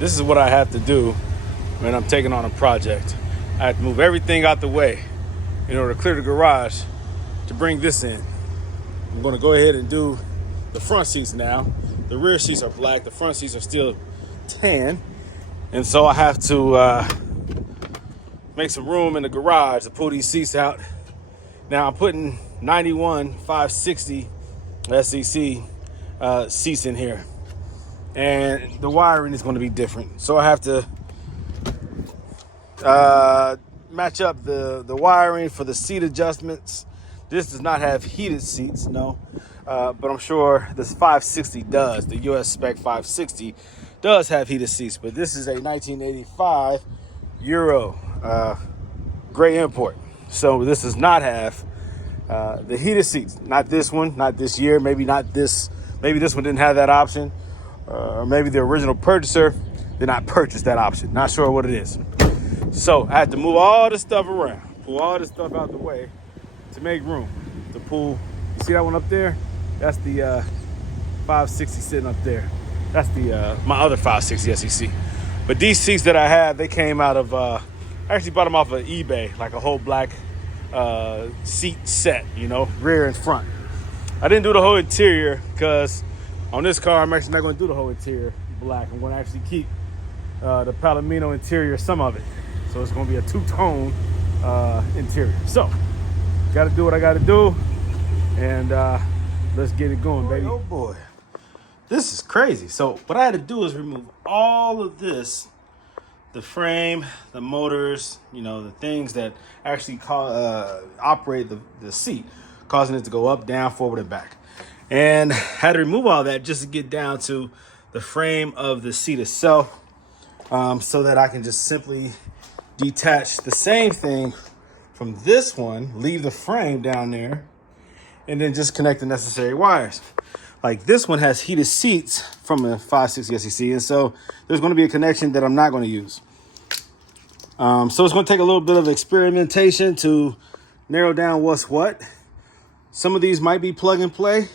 This is what I have to do when I'm taking on a project. I have to move everything out the way in order to clear the garage to bring this in. I'm gonna go ahead and do the front seats now. The rear seats are black, the front seats are still tan. And so I have to make some room in the garage to pull these seats out. Now I'm putting 91 560 SEC seats in here. And the wiring is going to be different. So I have to match up the wiring for the seat adjustments. This does not have heated seats, no. But I'm sure this 560 does. The US spec 560 does have heated seats. But this is a 1985 Euro gray import. So this does not have the heated seats. Not this one, not this year, maybe not this. Maybe this one didn't have that option. Or maybe the original purchaser did not purchase that option. Not sure what it is. So I had to move all this stuff around, pull all this stuff out the way to make room to pull. You see that one up there? That's the 560 sitting up there. That's the my other 560 SEC. But these seats that I have, they came out of, I actually bought them off of eBay, like a whole black seat set, you know, rear and front. I didn't do the whole interior because on this car, I'm actually not going to do the whole interior black. I'm going to actually keep the Palomino interior, some of it. So it's going to be a two-tone interior. So, got to do what I got to do. And let's get it going, baby. Oh, boy. This is crazy. So what I had to do is remove all of this, the frame, the motors, you know, the things that actually operate the seat, causing it to go up, down, forward, and back. And had to remove all that just to get down to the frame of the seat itself, so that I can just simply detach the same thing from this one, leave the frame down there, and then just connect the necessary wires. Like this one has heated seats from a 560 SEC, and so there's going to be a connection that I'm not going to use. So it's going to take a little bit of experimentation to narrow down what's what. Some of these might be plug and play.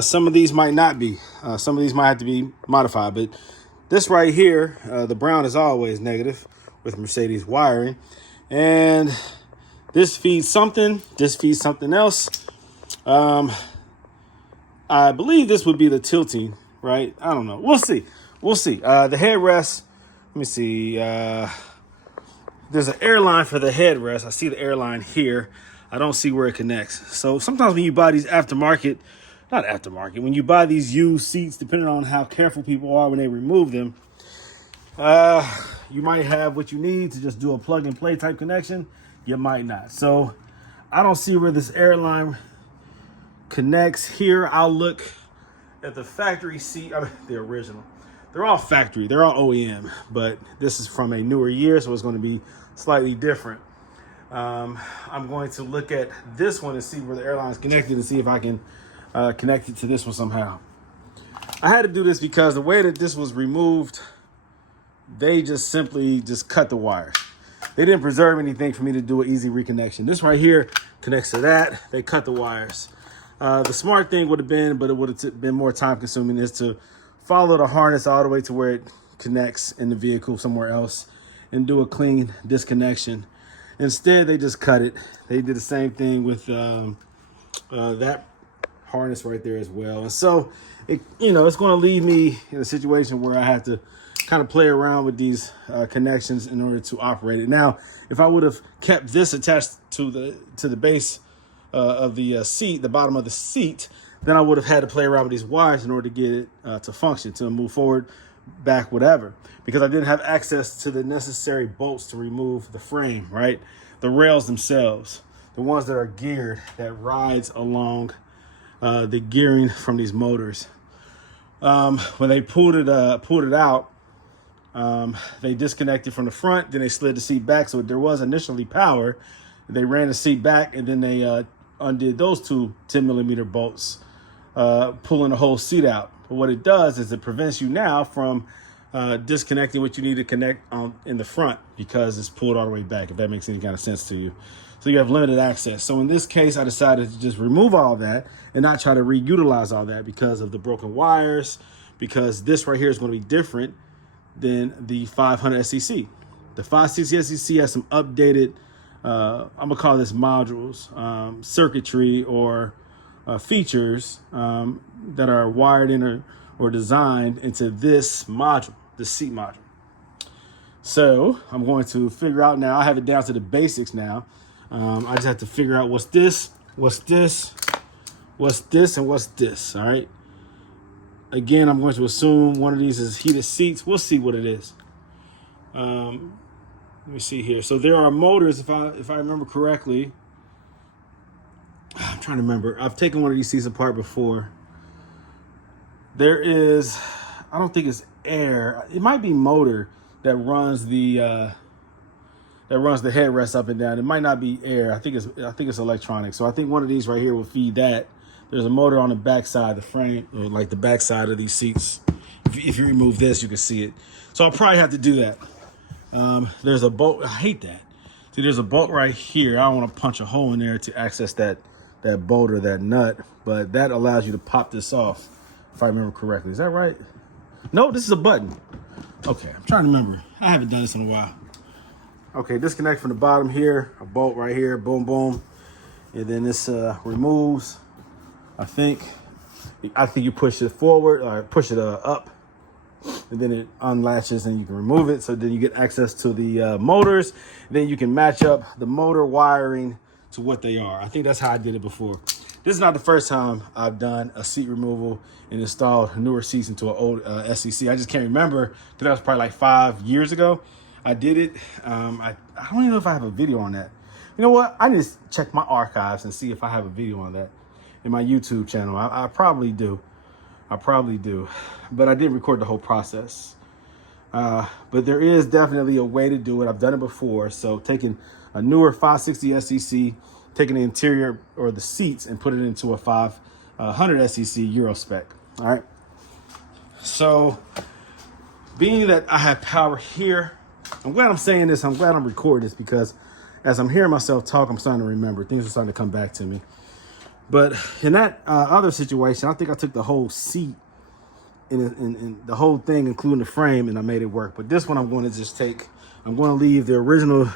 Some of these might not be. Some of these might have to be modified. But this right here, the brown is always negative with Mercedes wiring. And this feeds something. This feeds something else. I believe this would be the tilting, right? I don't know. We'll see. We'll see. The headrest, let me see. There's an airline for the headrest. I see the airline here. I don't see where it connects. So sometimes when you buy these when you buy these used seats, depending on how careful people are when they remove them, you might have what you need to just do a plug and play type connection. You might not. So I don't see where this airline connects here. I'll look at the factory seat. I mean, the original. They're all factory. They're all OEM, but this is from a newer year, so it's going to be slightly different. I'm going to look at this one and see where the airline is connected and see if I can connect it to this one somehow. I had to do this because the way that this was removed, they just simply cut the wires. They didn't preserve anything for me to do an easy reconnection. This right here connects to that. They cut the wires. The smart thing would have been, but it would have been more time consuming, is to follow the harness all the way to where it connects in the vehicle somewhere else and do a clean disconnection. Instead, they just cut it. They did the same thing with that harness right there as well. And so, it's going to leave me in a situation where I have to kind of play around with these connections in order to operate it. Now, if I would have kept this attached to the base of the seat, the bottom of the seat, then I would have had to play around with these wires in order to get it to function, to move forward, back, whatever, because I didn't have access to the necessary bolts to remove the frame, right? The rails themselves, the ones that are geared, that rides along the gearing from these motors. When they pulled it out, they disconnected from the front, then they slid the seat back. So there was initially power. They ran the seat back, and then they undid those two 10mm bolts, pulling the whole seat out. But what it does is it prevents you now from disconnecting what you need to connect in the front, because it's pulled all the way back, if that makes any kind of sense to you. So you have limited access. So in this case, I decided to just remove all that and not try to reutilize all that because of the broken wires, because this right here is going to be different than the 500 SEC. The 560 SEC has some updated, I'm gonna call this modules, circuitry or features that are wired in or designed into this module, the seat module. So I'm going to figure out now, I have it down to the basics now. I just have to figure out what's this, and what's this, all right? Again, I'm going to assume one of these is heated seats. We'll see what it is. Let me see here. So there are motors, if I remember correctly. I'm trying to remember. I've taken one of these seats apart before. There is, I don't think it's air. It might be motor that runs the headrest up and down. It might not be air. I think it's electronic. So I think one of these right here will feed that. There's a motor on the back side, the frame, or like the back side of these seats. If you remove this, you can see it. So I'll probably have to do that. There's a bolt. I hate that. See, there's a bolt right here. I don't want to punch a hole in there to access that bolt or that nut, but that allows you to pop this off, if I remember correctly. Is that right? No, this is a button. Okay, I'm trying to remember. I haven't done this in a while. Okay, disconnect from the bottom here, a bolt right here, boom, boom. And then this removes, I think you push it forward or push it up, and then it unlatches and you can remove it. So then you get access to the motors. Then you can match up the motor wiring to what they are. I think that's how I did it before. This is not the first time I've done a seat removal and installed newer seats into an old SEC. I just can't remember because that was probably like 5 years ago. I did it. I don't even know if I have a video on that. You know what? I need to check my archives and see if I have a video on that in my YouTube channel. I probably do. But I didn't record the whole process. But there is definitely a way to do it. I've done it before. So taking a newer 560 SEC, taking the interior or the seats and put it into a 500 SEC Euro spec. All right. So being that I have power here, I'm glad I'm saying this. I'm glad I'm recording this because as I'm hearing myself talk, I'm starting to remember. Things are starting to come back to me. But in that other situation, I think I took the whole seat and the whole thing, including the frame, and I made it work. But this one I'm going to just I'm going to leave the original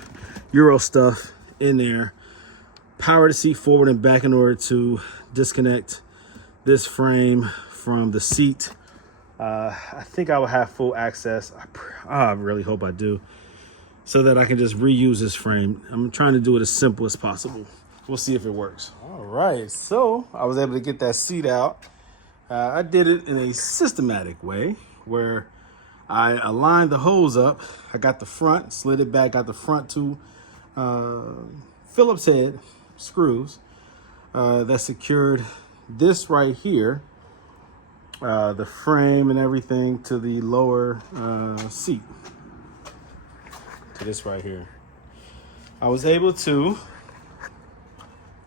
Euro stuff in there, power the seat forward and back in order to disconnect this frame from the seat. I think I will have full access. I really hope I do, so that I can just reuse this frame. I'm trying to do it as simple as possible. We'll see if it works. All right, so I was able to get that seat out. I did it in a systematic way where I aligned the hose up. I got the front, slid it back, got the front two Phillips head screws that secured this right here, the frame and everything to the lower seat, to this right here. I was able to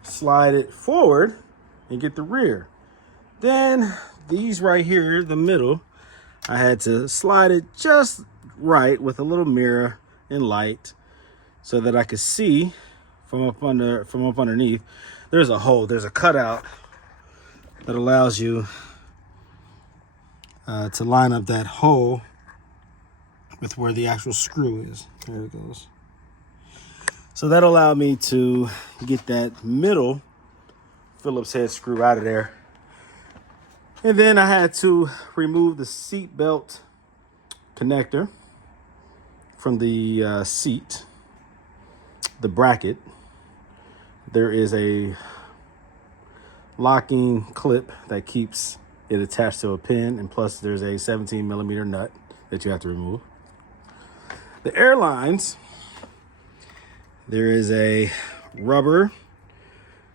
slide it forward and get the rear. Then these right here, the middle, I had to slide it just right with a little mirror and light so that I could see from up underneath. There's a hole, there's a cutout that allows you to line up that hole with where the actual screw is. There it goes. So that allowed me to get that middle Phillips head screw out of there. And then I had to remove the seat belt connector from the seat, the bracket. There is a locking clip that keeps it attached to a pin, and plus there's a 17mm nut that you have to remove. The airlines, there is a rubber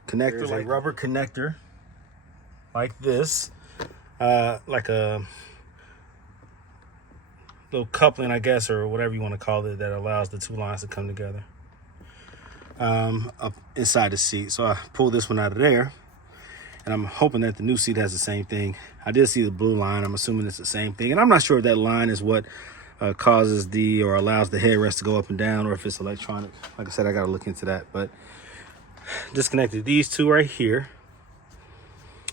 connector, like this, like a little coupling, I guess, or whatever you want to call it, that allows the two lines to come together up inside the seat. So I pulled this one out of there, and I'm hoping that the new seat has the same thing. I did see the blue line. I'm assuming it's the same thing, and I'm not sure if that line is what causes or allows the headrest to go up and down, or if it's electronic. Like I said, I got to look into that. But disconnected these two right here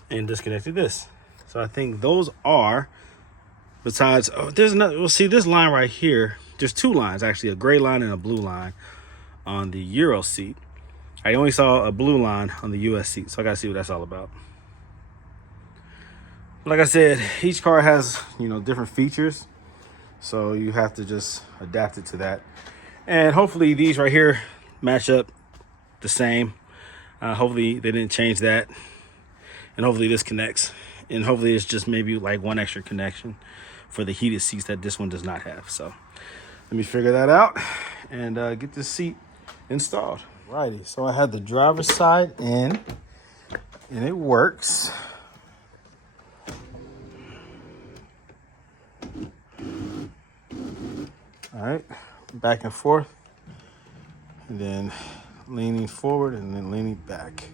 and disconnected this. So I think those are Besides, oh, there's another. Well, see this line right here. There's two lines actually, a gray line and a blue line on the Euro seat. I only saw a blue line on the US seat, so I gotta see what that's all about. Like I said, each car has, different features, so you have to just adapt it to that. And hopefully these right here match up the same. Hopefully they didn't change that, and hopefully this connects, and hopefully it's just maybe like one extra connection for the heated seats that this one does not have. So let me figure that out and get this seat installed. Righty, so I had the driver's side in, and it works. All right, back and forth, and then leaning forward and then leaning back.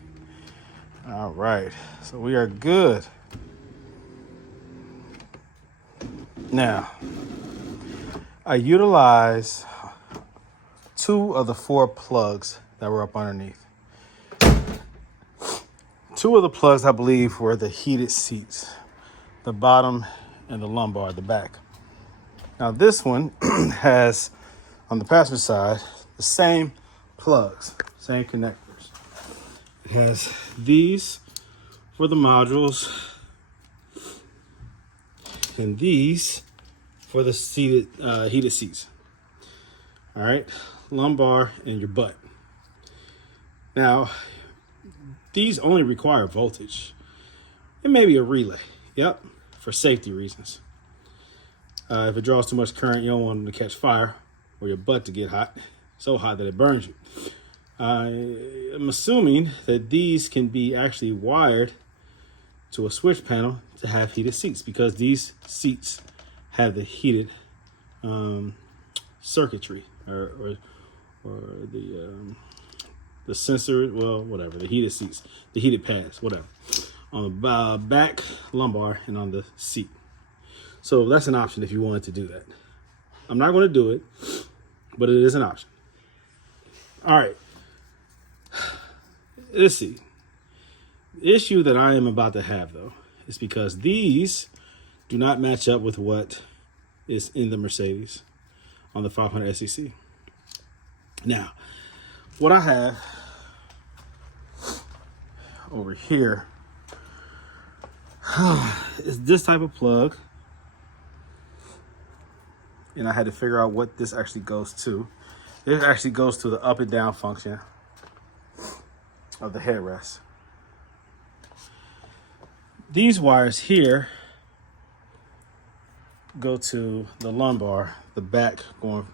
All right, so we are good. Now, I utilize 2 of the 4 plugs that were up underneath. 2 of the plugs, I believe, were the heated seats, the bottom and the lumbar, the back. Now this one has, on the passenger side, the same plugs, same connectors. It has these for the modules and these for the seated heated seats. All right, lumbar and your butt. Now, these only require voltage. It may be a relay, yep, for safety reasons. If it draws too much current, you don't want them to catch fire or your butt to get hot, so hot that it burns you. I'm assuming that these can be actually wired to a switch panel to have heated seats, because these seats have the heated circuitry or the sensor, well, whatever, the heated seats, the heated pads, whatever, on the back, lumbar, and on the seat. So that's an option if you wanted to do that. I'm not going to do it, but it is an option. All right. Let's see. The issue that I am about to have, though, is because these do not match up with what is in the Mercedes on the 500 SEC. Now, what I have over here is this type of plug. And I had to figure out what this actually goes to. It actually goes to the up and down function of the headrest. These wires here go to the lumbar, the back going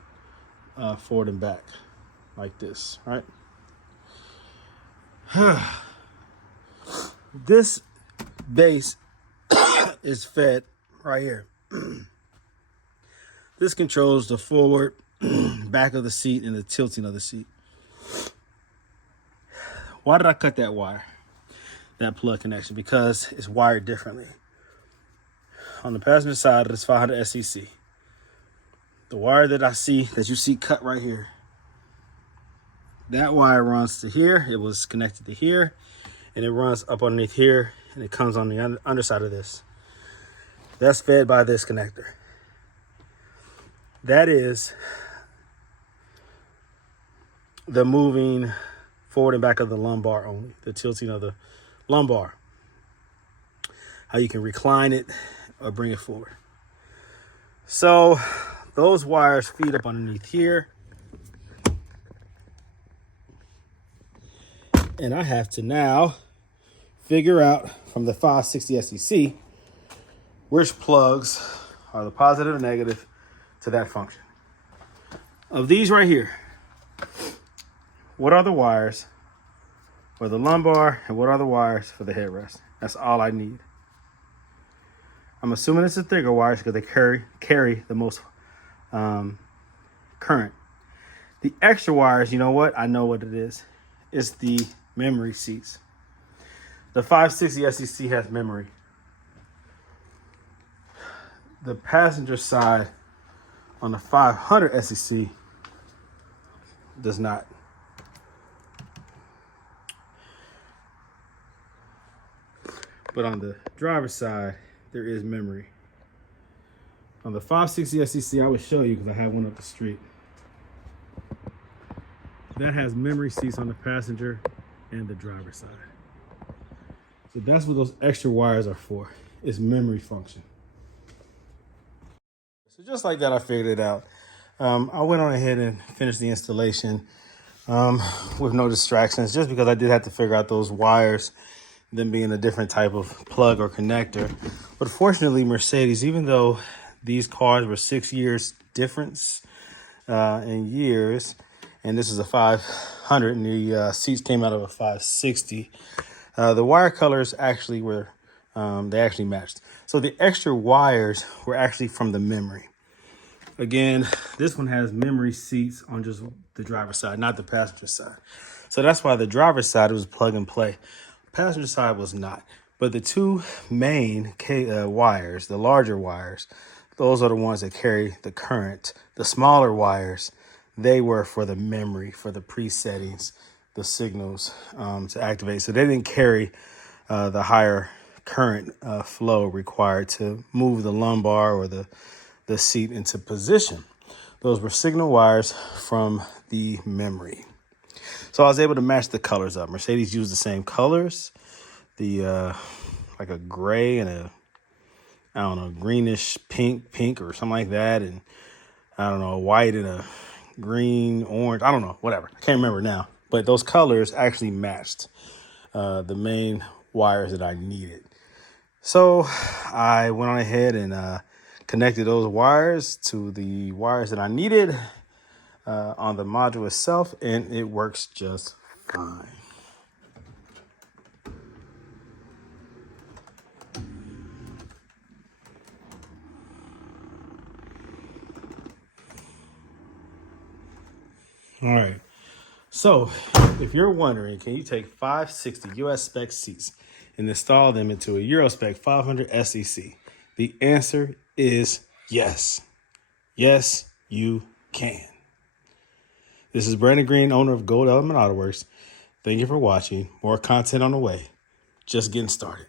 forward and back like this, right? This base is fed right here. This controls the forward, back of the seat, and the tilting of the seat. Why did I cut that wire, that plug connection? Because it's wired differently. On the passenger side of this 500 SEC, the wire that you see cut right here, that wire runs to here. It was connected to here, and it runs up underneath here, and it comes on the underside of this. That's fed by this connector. That is the moving forward and back of the lumbar only, the tilting of the lumbar. How you can recline it or bring it forward. So those wires feed up underneath here. And I have to now figure out from the 560 SEC which plugs are the positive and negative to that function. Of these right here, what are the wires for the lumbar and what are the wires for the headrest? That's all I need. I'm assuming it's the thicker wires because they carry the most current. The extra wires, you know what? I know what it is. It's the memory seats. The 560 SEC has memory. The passenger side on the 500 SEC does not. But on the driver's side, there is memory. On the 560 SEC, I would show you because I have one up the street. That has memory seats on the passenger and the driver's side. So that's what those extra wires are for. It's memory function. So just like that, I figured it out. I went on ahead and finished the installation with no distractions, just because I did have to figure out those wires, them being a different type of plug or connector. But fortunately, Mercedes, even though these cars were 6 years difference in years, and this is a 500 and the seats came out of a 560, the wire colors actually were, they actually matched. So the extra wires were actually from the memory. Again, this one has memory seats on just the driver's side, not the passenger side. So that's why the driver's side was plug and play. Passenger side was not. But the two main wires, the larger wires, those are the ones that carry the current. The smaller wires, they were for the memory, for the presettings, the signals to activate. So they didn't carry the higher current flow required to move the lumbar or the seat into position. Those were signal wires from the memory. So I was able to match the colors up. Mercedes used the same colors, the like a gray and a, I don't know, greenish pink or something like that. And I don't know, a white and a green, orange, I don't know, whatever. I can't remember now. But those colors actually matched the main wires that I needed. So I went on ahead and connected those wires to the wires that I needed on the module itself, and it works just fine. All right. So if you're wondering, can you take 560 US spec seats and install them into a Euro spec 500 SEC? The answer is yes. Yes, you can. This is Brandon Green, owner of Gold Element Autoworks. Thank you for watching. More content on the way. Just getting started.